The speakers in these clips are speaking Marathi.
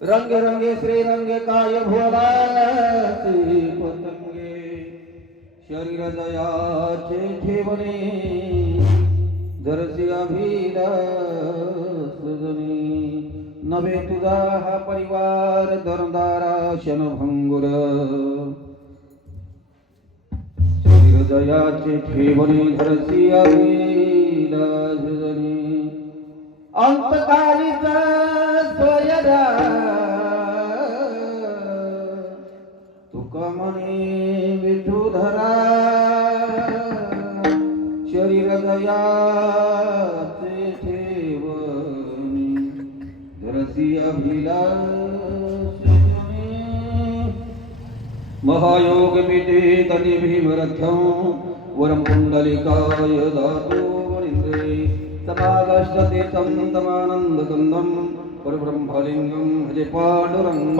रंग रंगे श्रीरंग काय भोलाचे पतंगे शरीर दयाचे ठेवणे जरसी अभिलाष जनी नवे तुझा हा परिवार दरदारा क्षणभंगुर शरीर दयाचे ठेवणे जरसी अभिलाष जनी अंतकालीचा स्वयरा तुका म्हणे विठुधरा शरीर दयाचे ठेवणी जरसी अभिलाष महायोग पीठे तनि भीमरथ्यं वरं पुंडलिकाय धातु वरिंद्रे समागच्छते तं तमानन्दकन्दं परब्रह्मलिङ्गं भजे पाण्डुरङ्गं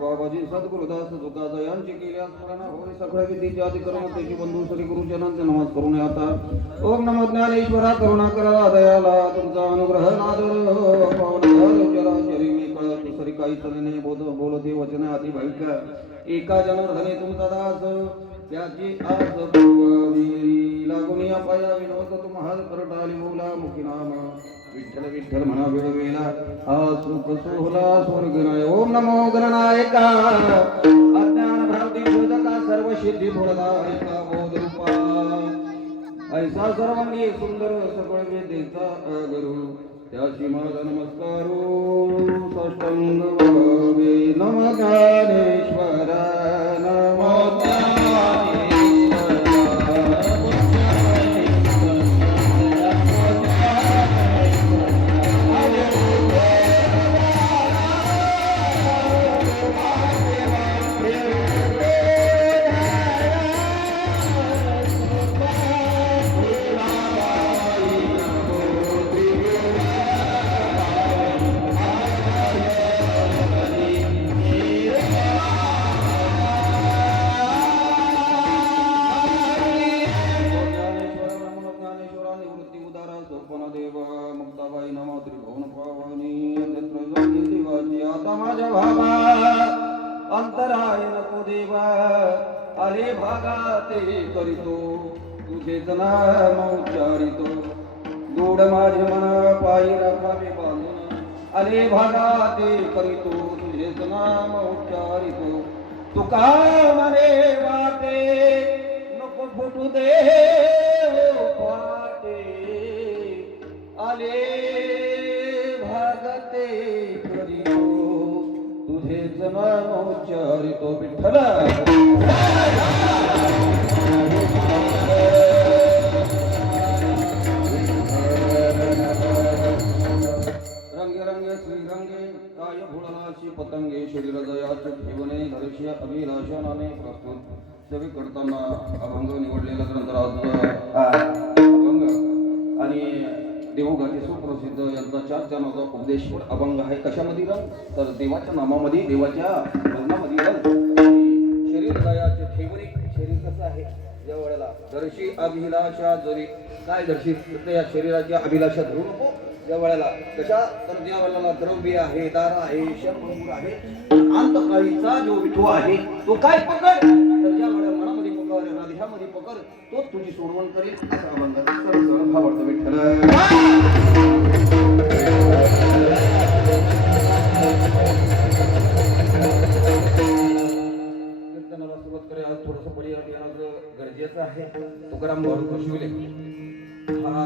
बाबाजी सद्गुरुदास तुकादयांची केल्या स्मरण होय सगळ्या विधीच्या अधिकरण त्याची बंधू श्री गुरुजनांचे नमस्कार करून आता ओम नमो ज्ञानेश्वरा करुणा करा दयाला तुमचा अनुग्रह नादर पावन जरा शरीर मी कळत सरी काही तऱ्हेने बोलते वचन अति भाविक एका जनार्दने तुमचा दास त्याची आस पूर्वी लागून या पाया विनोद तुम्हाला करटाली बोला मुखी नाम विठ्ठल विठ्ठल म्हणा वेळवेळा हा सुख सोहला स्वर्ग नाय ओम नमो गणनायका अज्ञान भ्रांती शोधका सर्व सिद्धी फलदायका बोध रूपा ऐसा सर्वांगी सुंदर सकळ वेदेचा गुरु त्याशी माझा नमस्कारो साष्टांग भावे नमो ज्ञानेश्वर नमो अंतराय नको देवा अरे भागाते करीतो तुझेच नाम उच्चारितो गोड माझे मन पायी राखावे बांधून अरे भागाते करीतो तुझेच नाम उच्चारितो तुका मने वाटे नको फुटू दे पाटे आले भागते करीतो तिचं नाम उच्चारितो विठ्ठल रंगे रंगे श्रीरंगे काय भुळनाशी पतंगे शरीर दयाचे ठेवणे धरशी अभिलाषणाने प्रस्तुत सगळी करताना अभंग निवडलेला ग्रंथराज अभंग आणि देवोगाचे सुप्रसिद्ध यांचा 4 जणांचा उपदेशपर अभंग आहे. कशामध्ये रंग तर देवाच्या नामामध्ये देवाच्या भजनामध्ये रंग. शरीर दयाचे ठेवणे शरीर कसं आहे ज्या वेळेला दर्शी अभिलाषा जरी काय दर्शी या शरीराच्या अभिलाषा धरू नको ज्या वेळेला कशा तर ज्या वेळेला द्रव्य आहे दार आहे शंभर आहे अंतकाळीचा जो विठू आहे तो काय पकड तर ज्या वेळेला मनामध्ये पकड हृदयामध्ये पकड तो तुझी सोडवण करेल असा अभंगाचा सरळ सरळ भावार्थ विठ्ठल कीर्तनाला सुरुवात करे आज थोडंसं परिहार येणं गरजेचं आहे. तुकाराम भाऊ कृष्णविले हा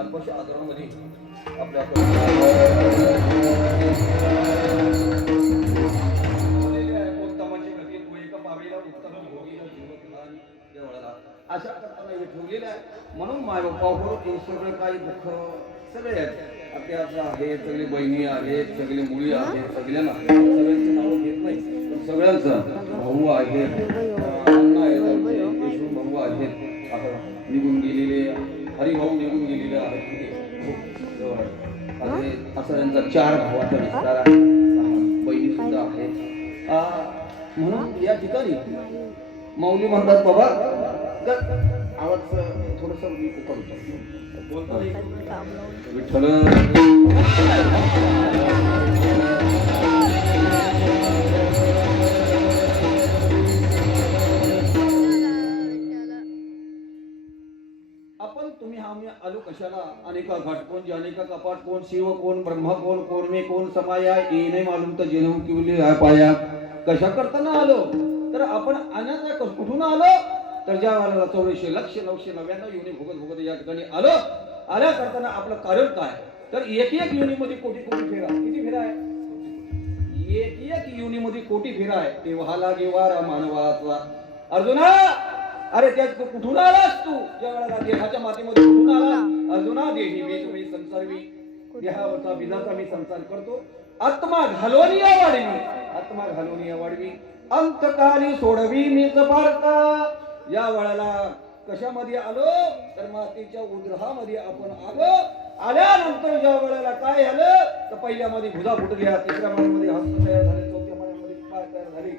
अल्पशा आदरामध्ये आपल्या अशा करताना हे ठेवलेलं आहे. म्हणून माय बापावर हे सगळे काही दुःख सगळे आहेत आपल्या आहेत सगळे बहिणी आहेत सगळे मुली आहेत सगळ्यांना सगळ्यांची नावं घेत नाही पण सगळ्यांचं भाऊ आहेत अण्णा आहेत येशू भाऊ आहेत आता निघून गेलेले हरिभाऊ निघून गेलेले आहेत असं त्यांचा 4 भावाचा विस्तार आहे बहिणी सुद्धा आहेत. म्हणून या ठिकाणी माऊली म्हणतात बाबा आवाज थोडस विठ्ठल आपण तुम्ही आम्ही आलो कशाला अनेका घाट कोण अनेका कपाट कोण शिव कोण ब्रह्मा कोण कोण कोण समाया ये नाही मालूम तर जेणू किवली पाया कशा करताना आलो तर आपण अनाथ कुठून आलो तर ज्या वेळेला 84,999 युनी भोगत भोगत या ठिकाणी आलो आल्या करताना आपलं कारण काय तर एक युनीमध्ये कोटी फेरा किती फेरा आहे एक युनीमध्ये कोटी फेरा आहे तेव्हा लागे वारा मानवाचा अर्जुना अरे त्या कुठून आलास तू ज्या वेळेला देहाच्या मातीमध्ये कुठून आला अर्जुना देही मी तुम्ही संसारवी देहावरचा बिजाचा मी संसार करतो आत्मा घालवणी वाढवी अंतकाली सोडवी मीच पारता या वेळेला कशामध्ये आलो तर मातीच्या उद्रहामध्ये आपण आलो आल्यानंतर ज्या वेळेला काय झालं तर पहिल्यामध्ये भुजा फुटल्या 3ऱ्या महिन्यामध्ये हस्त तयार झाले 4थ्या महिन्यामध्ये पाय तयार झाले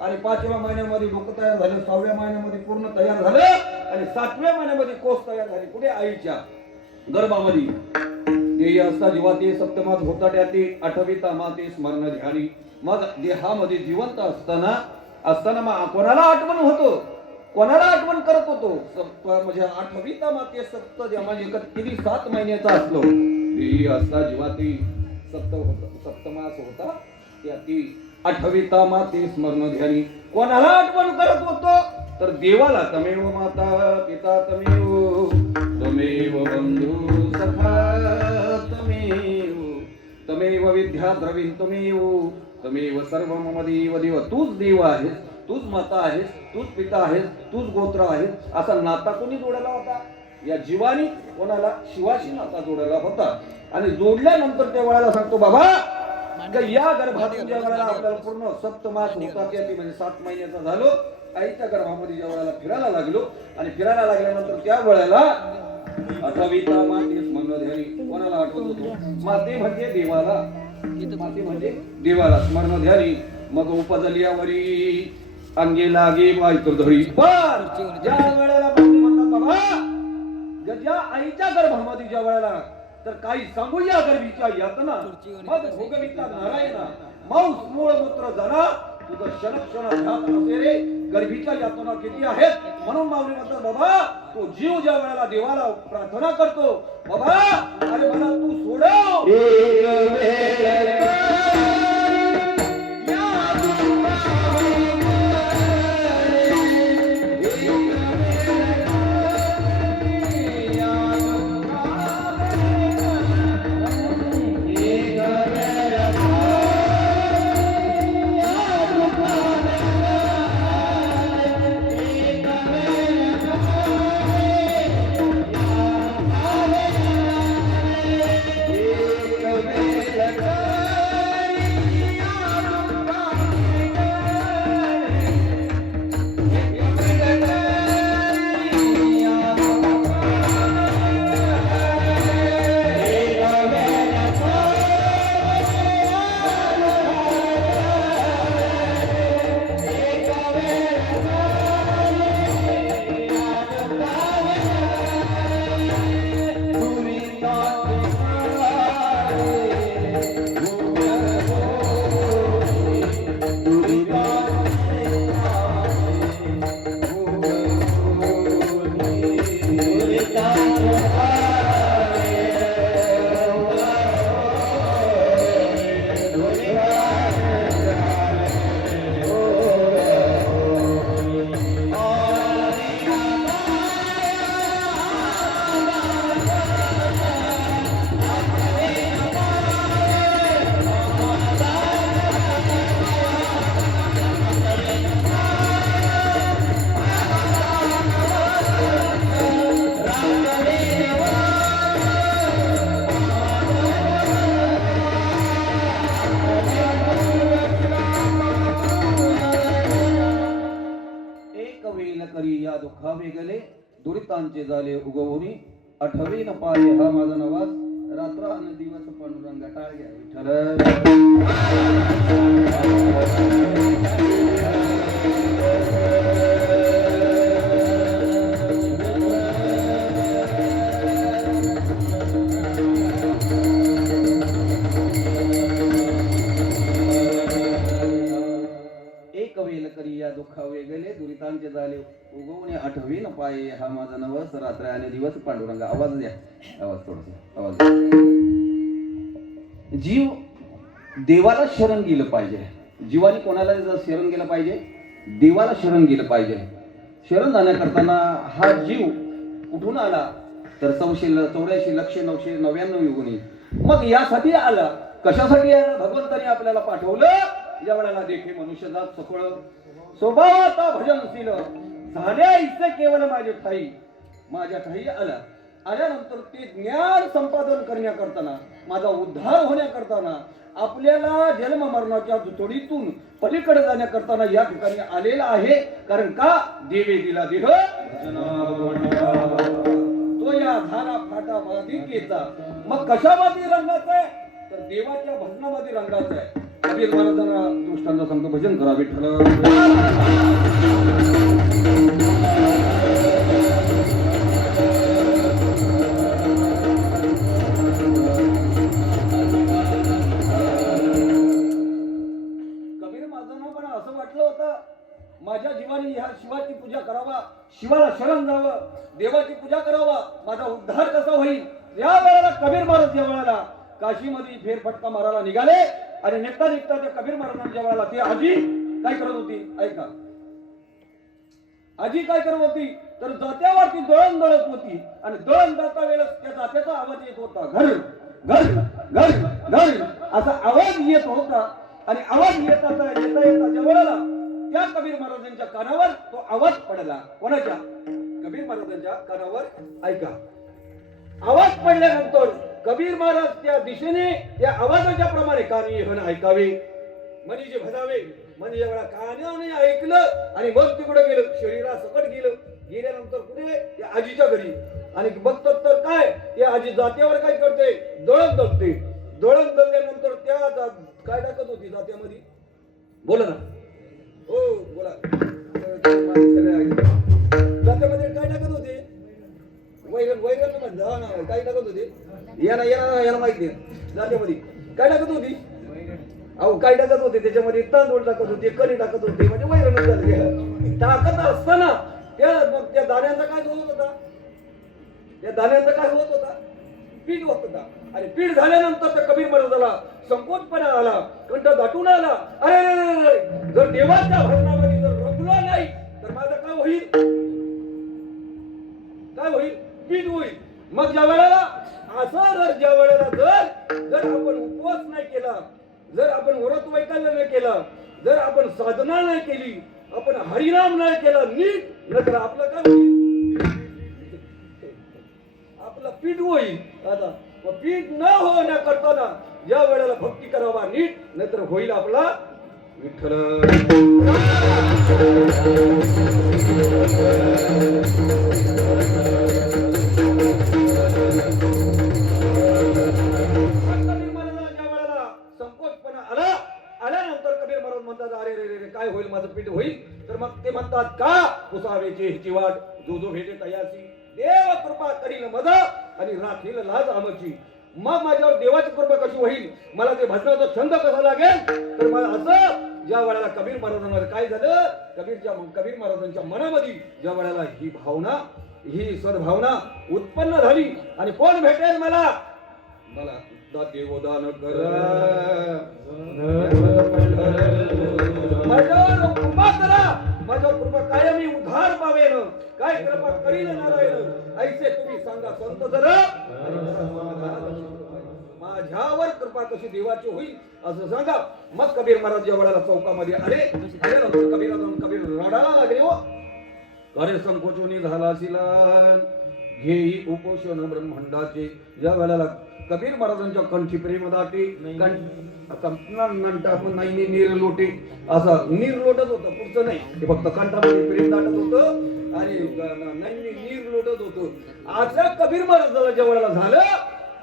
आणि 5व्या महिन्यामध्ये डोकं तयार झालं 6व्या महिन्यामध्ये पूर्ण तयार झालं आणि 7व्या महिन्यामध्ये कोस तयार झाली कुठे आईच्या गर्भामध्ये देही असता जेव्हा ते सप्तमास होता त्या ते 8वी तामाते स्मरण ध्यानी मग देहामध्ये जिवंत असताना मग कोणाला आठवण होतो कोणाला आठवण करत होतो म्हणजे 8वी तामाते सप्त म्हणजे किती 7 महिन्याचा असलो देही असता जेव्हा ते सप्तमास होता त्या ती 8वी तामाते स्मरण ध्यानी कोणाला आठवण करत होतो तर देवाला तमेव माता पिता तमेव बंधू सखा तमेव विद्या द्रविण तमेव सर्व मम देव तूच देव आहेस तूच माता आहेस तूच पिता आहेस तूच गोत्र आहेस असा नाता कोणी जोडला होता या जीवानी कोणाला शिवाशी नाता जोडला होता आणि जोडल्यानंतर त्या वेळेला सांगतो बाबा या गर्भातून ज्या वेळेला आपल्याला पूर्ण सप्तमास होता त्या म्हणजे 7 महिन्याचा झालो आईच्या गर्भामध्ये ज्या वेळेला फिरायला लागलो आणि फिरायला लागल्यानंतर त्या वेळेला 8वी तामाते स्मरण ध्यानी कोणाला आठवत होतो माते म्हणजे देवाला स्मरण ध्यानी मग उपजल्यावरी अंगे लागे वायतुर्धरी पण ज्या वेळेला म्हणतात बाबा ज्या आईच्या गर्भामध्ये ज्या वेळेला तर काही सांगूया गर्भीच्या यातना मग भोगविता नारायणा मांस मूळ मूत्र जना तुझं क्षण ध्यान असे रे गर्भीच्या यातना किती आहेत म्हणून माऊली म्हणतात बाबा तो जीव ज्या वेळेला देवाला प्रार्थना करतो बाबा अरे मला तू सोडव वेगळे दुरितांचे झाले उगवणी आठवी न पाये हा माझा नवाज रात्र अन दिवस पांडुरंगा टाळ घ्या विठ्ठल एक वेल करी या दुःखा वेगळे दुरितांचे झाले उगवणे आठवी न पाये हा माझा नवस रात्र आणि दिवस पांडुरंगा आवाज द्या आवाज थोडासा आवाज जीव देवाला शरण गेलं पाहिजे जीवाने कोणाला शरण गेलं पाहिजे देवाला शरण गेलं पाहिजे शरण जाण्याकरताना हा जीव कुठून आला तर 84,999 युगुनी मग यासाठी आला कशासाठी आला भगवंताने आपल्याला पाठवलं या वेळेला देखे मनुष्यजात सफळ स्वभावाचा भजनशील झाल्या इथे केवळ माझ्या ठाई आला आल्यानंतर ते ज्ञान संपादन करण्याकरताना माझा उद्धार होण्याकरताना आपल्याला जन्म मरणाच्या दुतोडीतून पलीकडे जाण्याकरताना या ठिकाणी आलेला आहे कारण का देवे दिला देह तो या झाला फाटा मादिकेचा मग कशामध्ये रंगाचा आहे तर देवाच्या भजनामध्ये रंगाचा आहे कबीर महाराजांना दृष्टांत सांगतो भजन करा विठ्ठल माझ्या जीवाने ह्या शिवाची पूजा करावा शिवाला शरण जावं देवाची पूजा करावा माझा उद्धार कसा होईल या वेळेला कबीर महाराज या वेळेला काशीमध्ये फेरफटका मारायला निघाले आणि निघता निघता त्या कबीर महाराजांच्या वेळेला ती आजी काय करत होती ऐका आजी काय करत होती तर जात्यावरती दळण दळत होती आणि दळण दळता वेळेस त्या जात्याचा आवाज येत होता घर घर घर घर असा आवाज येत होता आणि आवाज येता ज्या वेळेला त्या कबीर महाराजांच्या कानावर तो आवाज पडला कोणाच्या कबीर महाराजांच्या कानावर ऐका आवाज पडल्यानंतर कबीर महाराज त्या दिशेने त्या आवाजाच्या प्रमाणे कानी हन ऐकावे म्हणजे भजावे म्हणजे एवढा कानाने ऐकलं आणि मग तिकडे गेलं शरीरासकट गेल्यानंतर कुठे त्या आजीच्या घरी आणि बघतात तर काय त्या आजी जात्यावर काय करते दळण दळते दळण दळल्यानंतर त्या काय टाकत होती जात्यामध्ये बोला ना हो बोला जात्यामध्ये काय टाकत होते वैरण काय टाकत होते याला माहिती जात्यामध्ये काय टाकत होती अहो काय टाकत होते त्याच्यामध्ये तांदूळ टाकत होते कणी टाकत होते म्हणजे वैरण टाकत असताना त्या दाण्यांचा काय होत होता त्या दाण्यांचा काय होत होता पीठ होत होता आणि पीठ झाल्यानंतर त्या कबीर महाराजाला संकोचपणा आला कंठ दाटून आला अरे जर देवाच्या भजनामध्ये जर रंगला नाही तर माझं काय होईल पीठ होईल मग ज्या वेळेला असं ज्या वेळेला जर आपण उपवास नाही केला जर आपण व्रत वैकल्य नाही केलं जर आपण साधना नाही केली आपण हरिनाम नाही केला नीट नंतर आपलं काय होईल आपलं पीठ होईल आता पीठ न होण्याकरताना ज्या वेळेला भक्ती करावा नीट नाहीतर होईल आपला विठ्ठल संकोचपणा आल्यानंतर कबीर महाराज म्हणतात अरे रे काय होईल माझं पीठ होईल तर मग ते म्हणतात का पुसावेची हिची वाट जो भेटे तयासी देव कृपा करील मद आणि राखील लाज आमची मग माझ्यावर देवाची कृपा कशी होईल मला ते भजनाचा छंद कसा लागेल तर मला असं ज्या वेळेला कबीर महाराजांवर काय झालं कबीर महाराजांच्या मनामध्ये ज्या वेळेला ही भावना ही सद्भावना उत्पन्न झाली आणि कोण भेटेल मला देवदान कर माझ्यावर कृपा करा माझ्यावर कृपा कायमी उद्धार पावेन काय कृपा करील नारायण ऐसे तुम्ही सांगा संत जर माझ्यावर कृपा कशी देवाची होईल असं सांगा मग कबीर महाराज ज्या वेळेला चौकामध्ये आले कबीर रडायला लागले हो अरे संकोचोनी झाला शिला घेई उपोषण ब्रह्मांडाचे ज्या वेळेला कबीर महाराजांच्या कंठी प्रेम दाटे नाही नीर लोटे असं नीर लोटत होतं पुढचं नाही ते फक्त कंठामध्ये प्रेम दाटत होतं आणि नाही नीर लोटत होतो. आता कबीर महाराजाला जेवढ्याला झालं,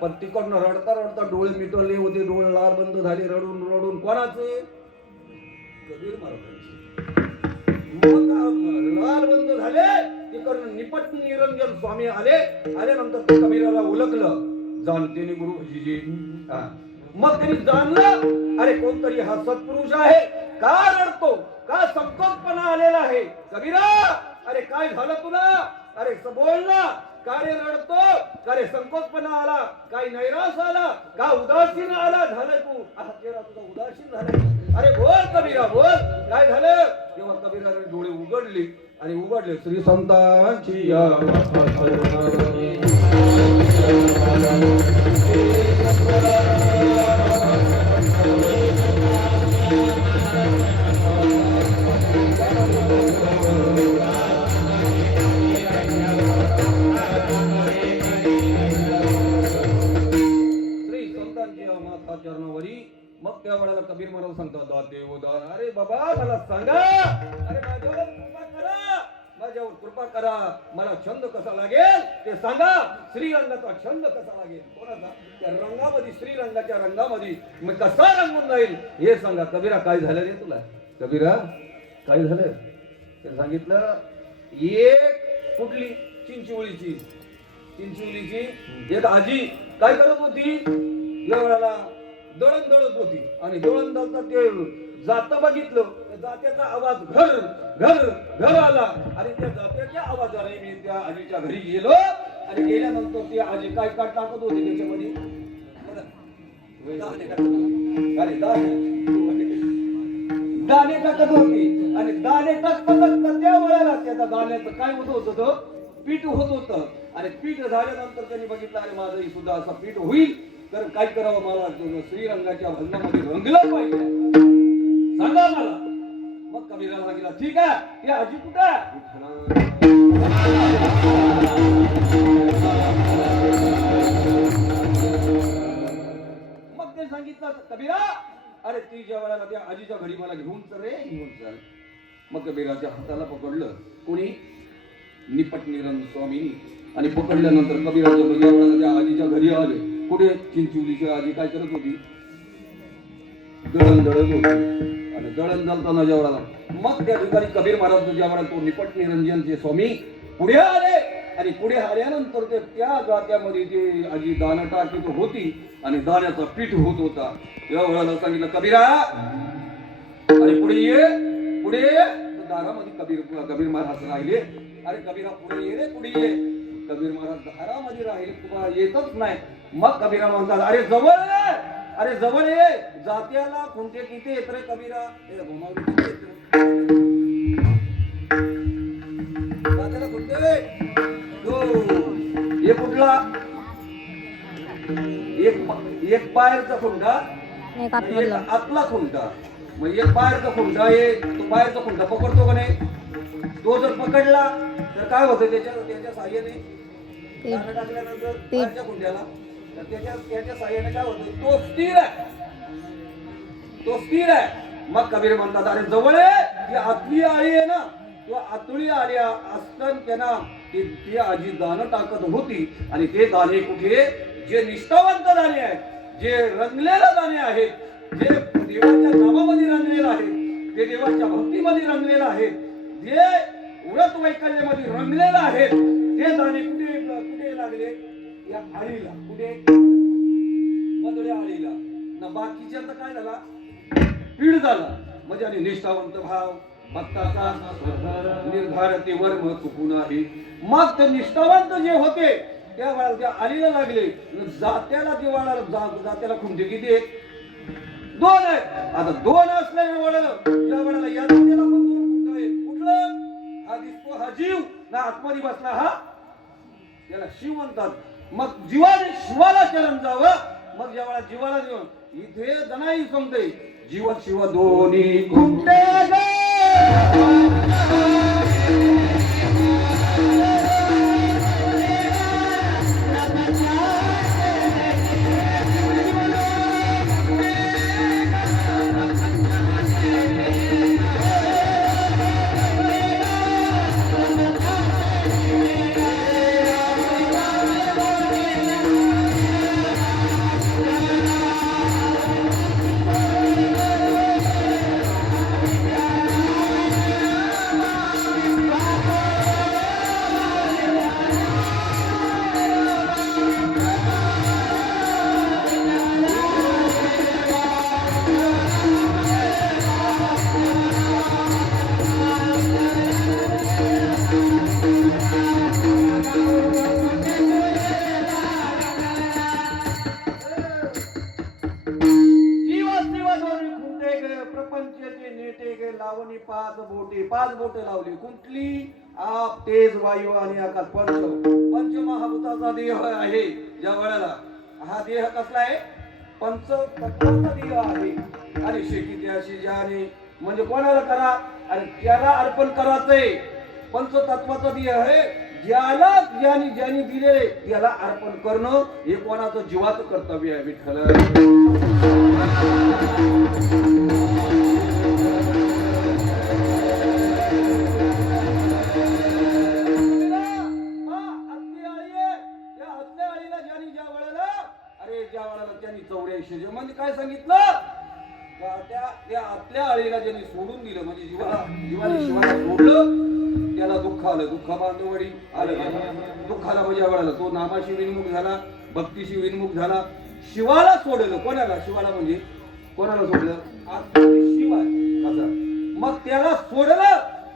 पण तिकडनं रडता रडता डोळे मिटवले होते, डोळे लाल बंद झाले रडून रडून. कोणाचे? कबीर महाराजांचे. लाल बंद झाले. तिकडनं निपट निरंजन स्वामी आले. आल्यानंतर ते कबीराला ओळखलं, जाणतेने गुरु भजीजी. मग त्यांनी जाणलं, अरे कोणतरी हा सत्पुरुष आहे. का रडतो? का संकोचपणा आलेला आहे? कबीरा, अरे काय झालं तुला? अरे बोल ना, का रे रडतो? का रे संकोचपणा आला? काय नैराश आला? का उदासीन आला झालं तू? चेहरा तुझा उदासीन झाला. अरे बोल कबीरा, बोल काय झालं? तेव्हा कबीराने डोळे उघडले आणि उघडले श्री संतांची चरणावरी. मग त्या वेळेला कबीर महाराज सांगतात, दाते उदार, अरे बाबा मला सांगा, अरे माझ्यावर कृपा करा, माझ्यावर कृपा करा. मला छंद कसा लागेल ते सांगा. श्रीरंगाचा छंद कसा लागेल? कोणाचा? त्या रंगामध्ये, श्रीरंगाच्या रंगामध्ये मी कसा रंगून जाईल हे सांगा. कबीरा, काय झालं रे तुला? कबीरा, काय झालं ते सांगितलं. एक कुठली? चिंचोळीची एक आजी काय करत होती? या वेळेला दळण दळत होती. आणि दळण दळता ते जात बघितलं, त्या जात्याचा आवाज घर घर घर आला. आणि त्या जात्याच्या आवाजाने मी त्या आजीच्या घरी गेलो. आणि गेल्यानंतर ती आजी काय काय टाकत होती त्याच्यामध्ये? दाणे टाकत होती. आणि दाणे टाकता त्या वेळेला त्याचा दाण्याचं काय होत होतं? पीठ होत होतं. आणि पीठ झाल्यानंतर त्यांनी बघितलं, अरे माझंही सुद्धा असं पीठ होईल, तर काय करावं? मला श्रीरंगाच्या भजनामध्ये रंगलं पाहिजे, सांगा मला. मग कबीराला सांगितलं, ठीक आहे, ती आजी कुठे? मग ते सांगितलं, कबीरा, अरे ती ज्या वेळेला त्या आजीच्या घरी मला घेऊन चल रे, घेऊन चल. मग कबीराच्या हाताला पकडलं. कोणी? निपट निरंजन स्वामी. आणि पकडल्यानंतर कबीराच्या वेळेला त्या आजीच्या घरी आले. कुठे? चिंचोलीची आजी काय करत होती? दळण दळत होती. आणि दळण दळताना ज्या वेळेला मग त्या ठिकाणी कबीर महाराज ज्या वेळेला तो निपट निरंजनचे स्वामी पुढे आले. आणि पुढे आल्यानंतर ते त्या जात्यामध्ये ती आजी दाणं टाकीत होती आणि दाण्याचा पीठ होत होता. त्या वेळेला सांगितलं, कबीरा, अरे पुढे ये, पुढे ये. दारामध्ये कबीर महाराज राहिले. अरे कबीरा, पुढे ये रे, पुढे ये. कबीर महाराज दारामध्ये राहिले, तुला येतच नाही. मग कबीरा म्हणतात, अरे जवळ ये, अरे जवळ ये. जात्याला कोणते किती येत रे कबीरा? जात्याला कोणते? हे कुठला? एक बाहेरचा खुंटा, एक आतला खुंटा. मग एक बाहेरचा खुंटा आहे, तो बाहेरचा खुंटा पकडतो का नाही? तो जर पकडला तर काय होतं? त्याच्या साह्याने दाणं टाकल्यानंतर बाहेरच्या खुंट्याला, तर त्याच्या साह्याने काय होतं? तो स्थिर आहे, तो स्थिर आहे. मग कबीर म्हणतात, अरे जवळ आहे, ती आतली आळी आहे ना, तो आतुळी आल्या असताना त्यांना ती आजी दाणं टाकत होती. आणि ते दाणे कुठे? जे निष्ठावंत दाणे आहेत, जे रंगलेले दाणे आहेत, जे देवाच्या नामामध्ये रंगलेलं आहे, जे देवाच्या भक्तीमध्ये रंगलेलं आहे, जे व्रत वैकल्यमध्ये रंगलेलं आहे, ते दाणे कुठे कुठे लागले? या आळीला. कुठे? मधल्या आळीला ना. बाकीच्यांचा काय झाला? पीड झाला. म्हणजे आणि निष्ठावंत भाव भक्ताचा निर्धार ते वर्म चुकून आहे. मग ते निष्ठावंत जे होते त्या वेळेला त्या आळीला लागले. जात्याला जात्याला खुंटे किती आहेत? 2 आहेत. आता 2 असल्यामुळे त्या वेळेला या जात्याला पण 2 खुंट आहेत. कुठलं? हा दिसतो हा जीव ना, आतमध्ये बसला हा, त्याला शिव म्हणतात. मग जीवाने शिवाला चरण जावं. मग जेव्हा जीवाला इथे जनाई समजते, जीव शिव दोन्ही खुंटे लावणी पाच बोटे लावली. कुठली? आप, तेज, वायू आणि आकाश. पंचमहाभूताचा देह आहे ज्या वेळेला. हा देह कसला आहे? पंचतत्वाचा देह आहे. आणि शेती त्याशी ज्याने म्हणजे कोणाला करा आणि त्याला अर्पण करायचंय. पंचतत्वाचा देह आहे. ज्याने दिले त्याला अर्पण करणं हे कोणाचं जीवाचं कर्तव्य आहे. विठ्ठल त्यांनी 84 म्हणजे काय सांगितलं? त्या आतल्या आळीला ज्यांनी सोडून दिलं म्हणजे जीवाने शिवाला सोडलं त्याला दुःख आलं. दुःखा बांधवडी आलं. दुःखाला म्हणजे वेळाला तो नामाशी विनमुख झाला, भक्तीशी विनमुख झाला. शिवाला सोडलं. कोणाला? शिवाला म्हणजे कोणाला सोडलं? शिवाय. मग त्याला सोडलं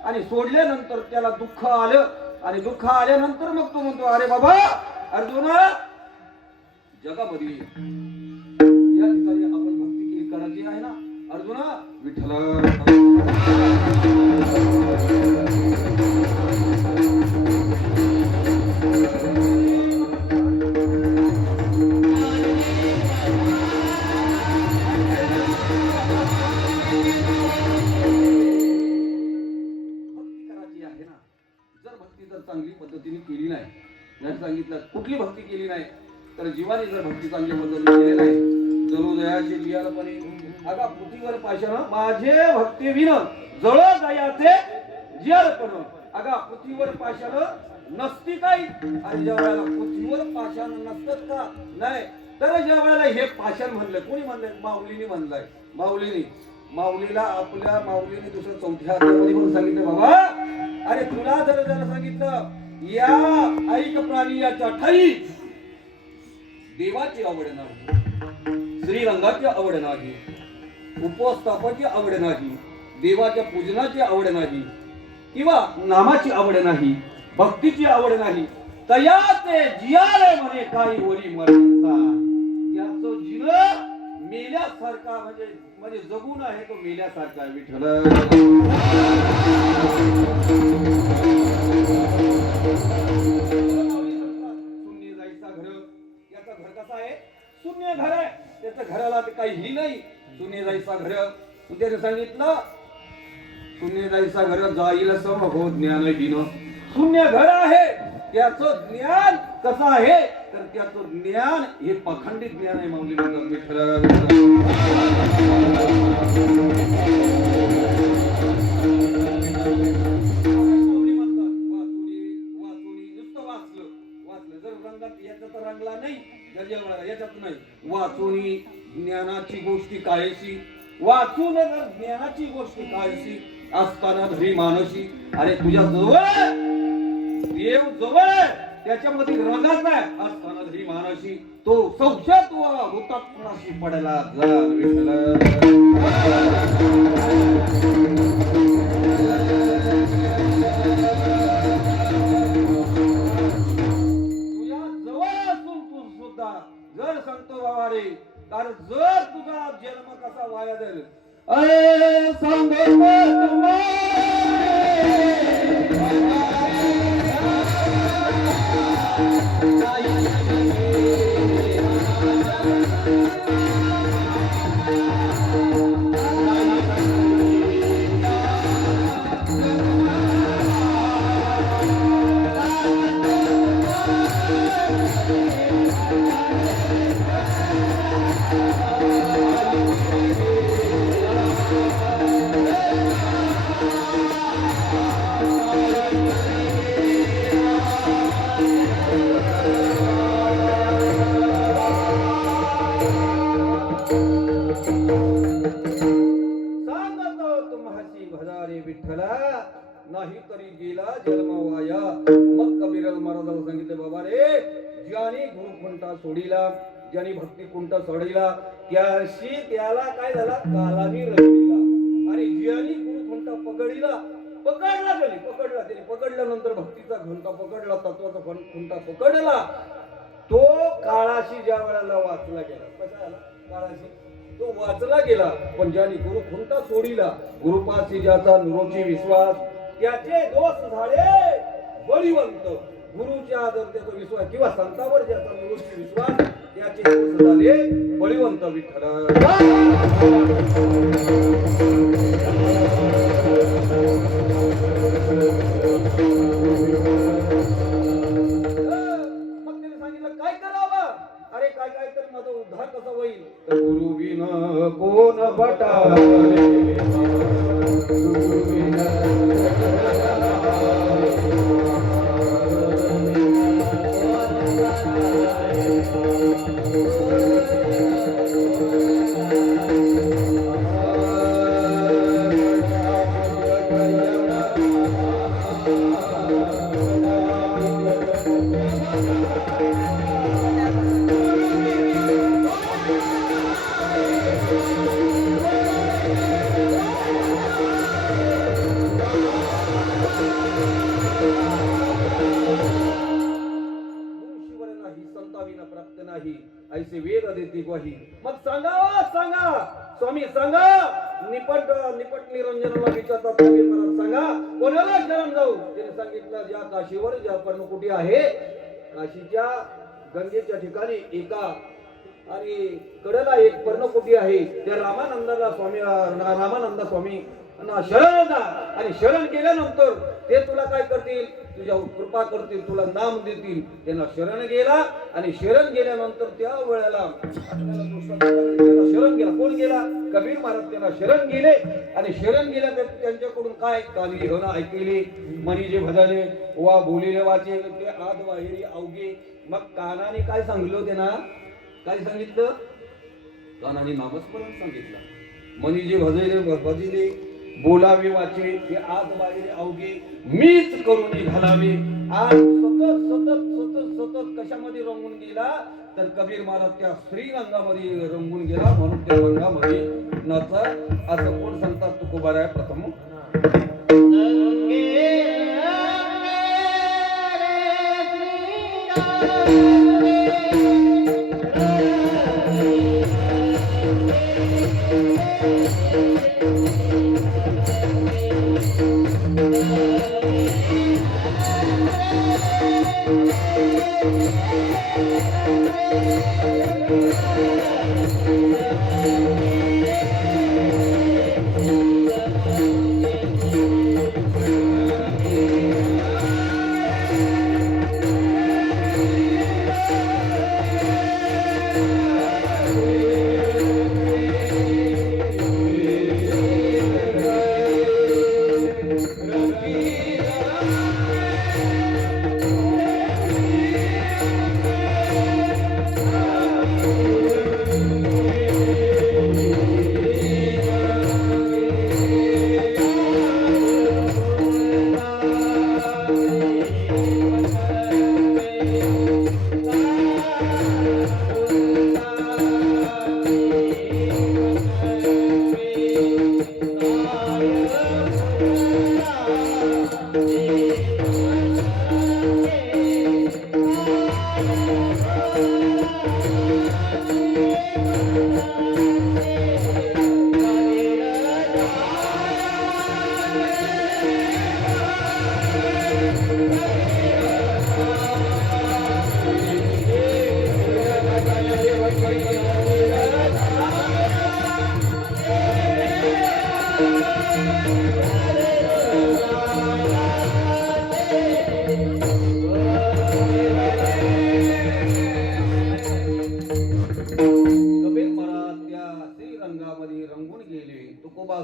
आणि सोडल्यानंतर त्याला दुःख आलं आणि दुःख आल्यानंतर मग तो म्हणतो अरे बाबा अर्जुना जगामध्ये या ठिकाणी आपण भक्ती केली करायची आहे ना अर्जुना. विठ्ठल चांगली पद्धतीने केली नाही. जर सांगितलं कुठली भक्ती केली नाही तर जीवाने जर भक्ती चांगल्या पद्धतीने केली नाही जलोदयाचे जियालपणे अगा पृथ्वीवर पाशानं माझे भक्ती विन जळ दयाचे जियालपण. अगा पृथ्वीवर पाशानं नसती काही आणि ज्या वेळेला पृथ्वीवर पाशानं नसतात का नाही तर ज्या वेळेला हे पाषाण म्हणलं कोणी म्हणलंय? माऊलीने म्हणलंय. माऊलीला आपल्या माऊलीने दुसरं 4थ्या अध्यायामध्ये म्हणून सांगितलं बाबा अरे तुला जर सांगितलं या ऐक प्राणी याच्या ठाई देवाची आवड नाही, श्रीरंगाची आवड नाही, उपस्थापनाची आवड नाही, देवाच्या पूजनाची आवड नाही किंवा नामाची आवड नाही, भक्तीची आवड नाही तयाचे जियाले म्हणे काही वरी मरणचा. त्याचं जिन मेल्यासारखा म्हणजे जगून आहे तो मेल्यासारखा. विठ्ठल शून्य जायचा घर. याचं घर कसं आहे? शून्य घर आहे. त्याच्या घराला काहीही नाही. शून्य जायचा घर. त्याने सांगितलं शून्य जायचा घर जाईल समहो ज्ञान घेणं. शून्य घर आहे. त्याचं ज्ञान कसं आहे तर त्याचं ज्ञान हे पाखंडित ज्ञान आहे. माऊली म्हणतात विठ्ठल वाचलं जर रंगात याच्यात रंगला नाही याच्यात नाही. वाचूनी ज्ञानाची गोष्टी कायशी वाचून जर ज्ञानाची गोष्टी कायशी असताना धरी मानसी. अरे तुझ्या जवळ देव जवळ त्याच्यामध्ये रंगाच नाही असताना धरी मानसी तो सौक्षात हुतात्माशी पडला जा. जर सांगतो बाबा रे कारण जर तुझा जन्म कसा वाया जाईल अरे सांगतो नाही तरी गेला जन्म वाया. मग कबीर महाराजांना सांगितले बाबा रे ज्याने गुरुकुंटा सोडिला ज्याने भक्ती कुंटा सोडिला त्याशी त्याला काय झाला कालाने रचविला. आणि ज्याने गुरुकुंटा पकडला त्याने पकडल्यानंतर भक्तीचा घंटा पकडला तत्वाचा खुंटा पकडला तो काळाशी ज्या वेळेला वाचला गेला. कसा आला काळाशी तो वाचला गेला, पण ज्याने गुरु खुंटा सोडिला, गुरुपाशी ज्याचा नुरोची विश्वास, त्याचे दोष झाले बळीवंत. गुरुच्या आदर त्याचा विश्वास किंवा संतावर ज्याचा नुरोची विश्वास, त्याचे दोष झाले बळीवंत. विठ्ठल मग त्याने सांगितलं काय करावं. अरे काय काय तर माझा उद्धार कसा होईल. गुरु विन कोण बटावे, गुरु विन प्राप्त नाही ऐसे वेद देते ग्वाही. मग सांगा सांगा स्वामी सांगा. निपट निपट निरंजनाला विचारतात महाराज सांगा कोणाला शरण जाऊ. त्याने सांगितलं ज्या काशीवर ज्या पर्णकुटी आहे, काशीच्या गंगेच्या ठिकाणी एका आणि कडेला एक पर्णकुटी आहे. त्या रामानंद स्वामी शरण जा. आणि शरण केल्यानंतर ते तुला काय करतील, तुझ्या कृपा करतील, तुला नाम देतील. त्यांना शरण गेला आणि शरण गेल्यानंतर त्या वेळेला शरण गेला. कोण गेला? कबीर महाराज त्यांना शरण गेले. आणि शरण गेल्या त्यांच्याकडून काय काली होणं ऐकले, मनी जे भजले वा बोलिले वाचे ते आद बाहेरी अवघे. मग कानाने काय सांगितलं त्यांना, काय सांगितलं? कानाने नामस्मरण सांगितलं. मनी जे भजले बोलावे वाचे ते आत बाहेर अवघे मीच करून घालावे. आज सतत सतत सतत सतत कशामध्ये रंगून गेला तर कबीर महाराज त्या श्रीरंगामध्ये रंगून गेला. म्हणून त्या रंगामध्ये नच असं कोण सांगतात तुकोबार आहे प्रथम.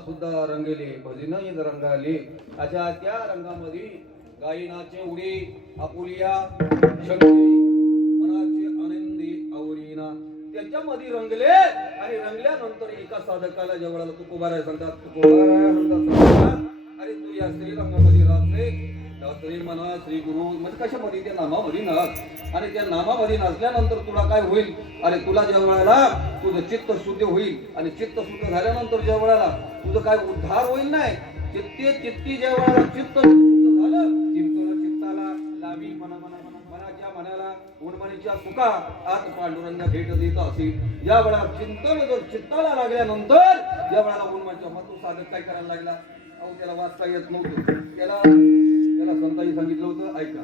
सुद्धा रंगले भजन रंगाले. अशा त्या रंगामध्ये गायनाचे उडी आपुलिया शक्ती मनाचे आनंदी आवरीना त्याच्यामध्ये रंगले. आणि रंगल्यानंतर एका साधकाला जेवढाला तुकोबाराय सांगतात, तुकोबाराय म्हणतात अरे तू या श्रीरंगामध्ये राहते श्री म्हणा श्री गुरु म्हणजे कशामध्ये त्या नामामध्ये नाच. आणि त्या नामामध्ये नाचल्यानंतर तुला काय होईल, अरे तुला ज्या वेळेला तुझं चित्त शुद्ध होईल. आणि चित्त शुद्ध झाल्यानंतर ज्या वेळेला तुझं काय उद्धार होईल नाही. चित्ती ज्या वेळेला चित्त शुद्ध झालं, चिंतन चित्ताला लावी मनाच्या मनाला उन्मनी जवळच्या सुखा आत पांडुरंगा भेट देत असेल. या वेळा चिंतन जर चित्ताला लागल्यानंतर या वेळेला हनुमानच्या तू साधक काय करायला लागला. अहो त्याला वाचता येत नव्हतं. त्याला संतांनी सांगितलं होतं ऐका.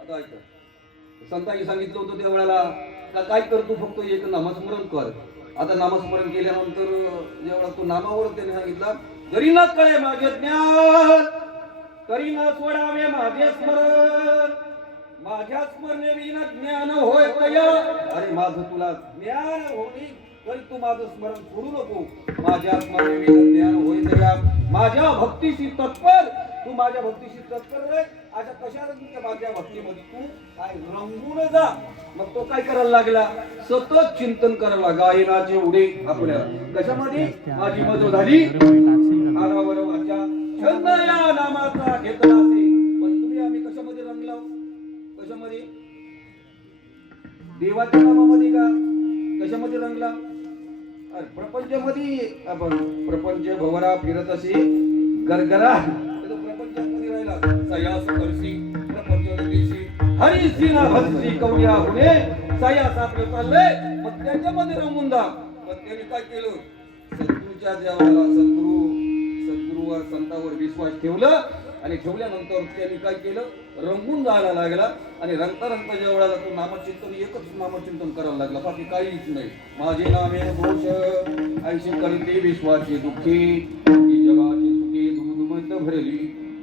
आता ऐका संतांनी सांगितलं होतं त्या वेळेला काय करतो फक्त एक नामस्मरण कर. आता नामस्मरण केल्यानंतर जेवढा तो नामावर त्याने सांगितलं जरी न कळे माझे ज्ञान तरी न सोडावे माझे स्मरण. माझ्या स्मरणे विना ज्ञान होय तया. अरे माझं तुला ज्ञान होणे तरी तू माझं स्मरण सोडू नको. माझ्या स्मरणे विना ज्ञान होय तया. माझ्या भक्तीशी तत्पर तू माझ्या भक्तीशी तत्पर रे. आता कशा तुमच्या माझ्या भक्तीमध्ये तू काय रंगून जा. मग तो काय करायला लागला सतत चिंतन करायला गायनाचे उडे आपल्या कशामध्ये माझी मज झाली आरावर वाचा छंद या नामाचा घेतला असे. पण तुम्ही आम्ही कशामध्ये रंगला कशामध्ये देवाच्या नामामध्ये का कशामध्ये रंगला. प्रपंचामध्ये आपण प्रपंच भवरा फिरत असे गरगरा प्रपंचामध्ये राहिला सयास करसी प्रपंच देशी हरिसी ना भक्ती कवड्या होणे सयास आपलं चाललंय. मग त्याच्यामध्ये रंगून जा. मग त्याने काय केलं सद्गुरूच्या देवाला सद्गुरूवर संतावर विश्वास ठेवलं आणि ठेवल्यानंतर त्यांनी काय केलं रंगून जायला लागला. आणि रंगता रंगता ज्या वेळेला तो नामचिंतन एकच नामचिंतन करायला लागला बाकी काहीच नाही. माझे नामे घोष ऐशी करते विश्वाची दुःखी जगाची सुखी दुमदुमत भरली.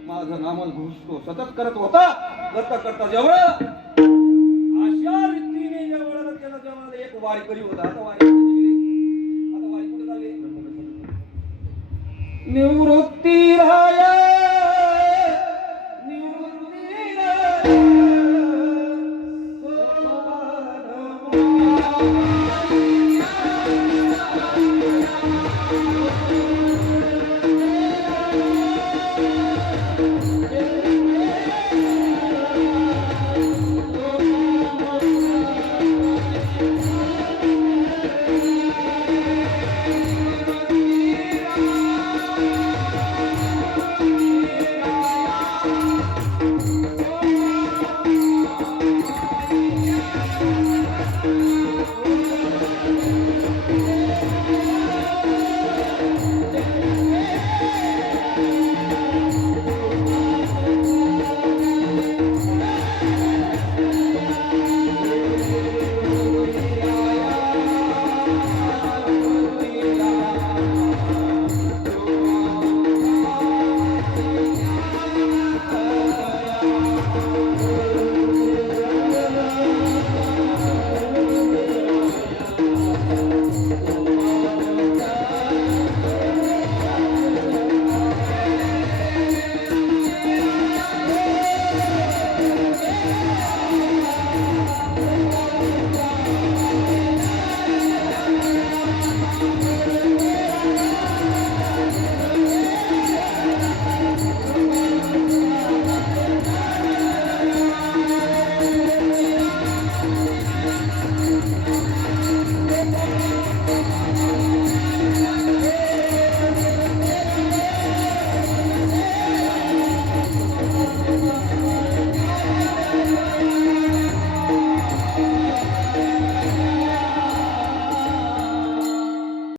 माझं नामच घोष तो सतत करत होता. करता करता जेवळ अशा रीतीने ज्या वेळेला त्याला जेव्हा एक वारकरी होता. आता वारी कुठे झाली निवृत्ती राया